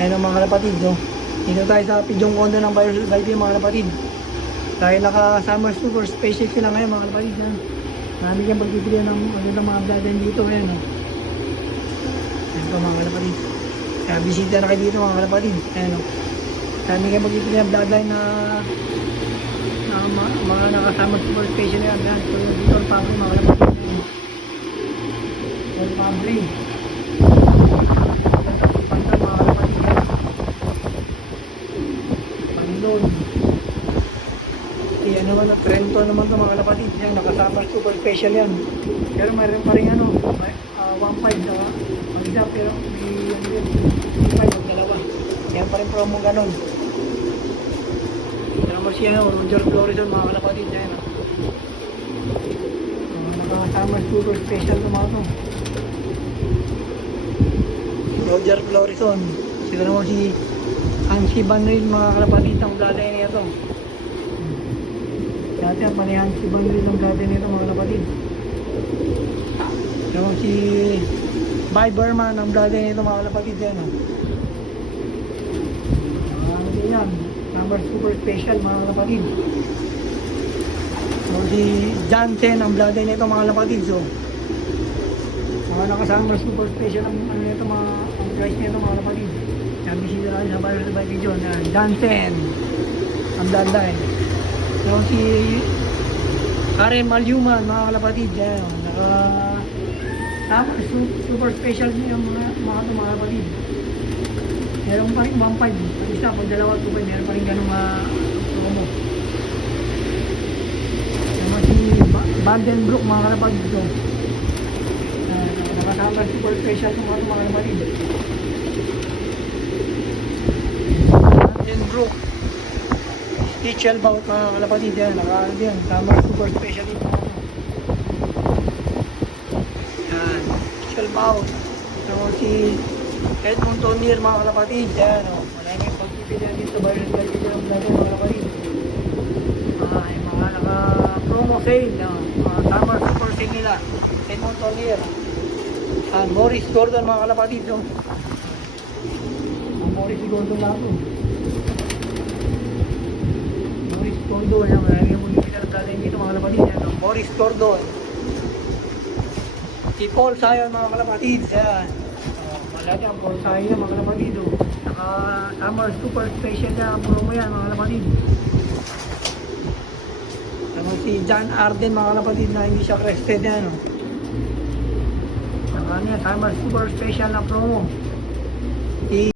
Ayun ang mga kalapatid, no? Dito tayo sa Pigeon Condo ng Biden mga kalapatid. Dahil naka summer super special sila ngayon mga kalapatid. Yan. Marami kang pagpipilian ng mga bloodline dito ngayon. No? Ayan po mga kalapatid. Kaya bisita na kayo dito mga kalapatid. Ayan no. Marami kang pagpipilian ng bloodline na mga naka-summer super special yan. Yan. So dito ang pangko mga kalapatid. Yan. Pangko. Yan naman, Trento naman ito mga kalapatid. Yan, nakasama super special yan. Pero mayroon pa rin 1.5 na mag-isa, pero may 5 ang dalawa. Yan pa rin promo ganun. Yan naman siya, Roger Florison mga kalapatid. Yan, nakasama super special ito mga ito. Roger Florison. Sila naman si Hansi Van Ryn mga kalapatid ng blalay niya ito. Dati ang panihan si Van Ryn ng blalay nito mga kalapatid. Naman si Berman ng blalay nito mga kalapatid. Yan ano din yan, number super special mga kalapatid. So si Jansen ang blalay nito mga kalapatid. So mga nakasama super special ang ano nito ang price nito mga kalapatid. Sabi sila lang sa bayo sa video na Jansen ang blalay. So si Karen Malyuman mga kalapatid. Yan super special niya mga kalapatid. Meron pa rin 1.5. Pag isa, pag dalawa 2.5, meron pa rin ganun promo. Naman si Vandenbroek mga kalapatid ito. Nakasama super special sa mga kalapatid. Vandenbroek Stitchel Bout mga kalapatid. Yan, nakasama super special ito. Yan, Stitchel Bout. So si Edmond Tonier mga kalapatid. Yan o, maraming pagpipilihan dito ba rin tayo dito ng mga kalapatid. Ay mga naka-promo sale no? Summer super sale nila. Edmond Tonier and Morris Gordon mga kalapatid no? Morris Gordon lang ito. Morris Gordon yan, maraming pagpipilihan natin dito mga kalapatid. Yan o, Morris Gordon. Si Paul Sayon mga kalapatid. Yan lagi ang Paul Sayon mga kalapatid. Naka-summer super special na ang promo yan mga kalapatid. Naman si John Arden mga kalapatid na hindi siya crested yan. Summer super special na promo.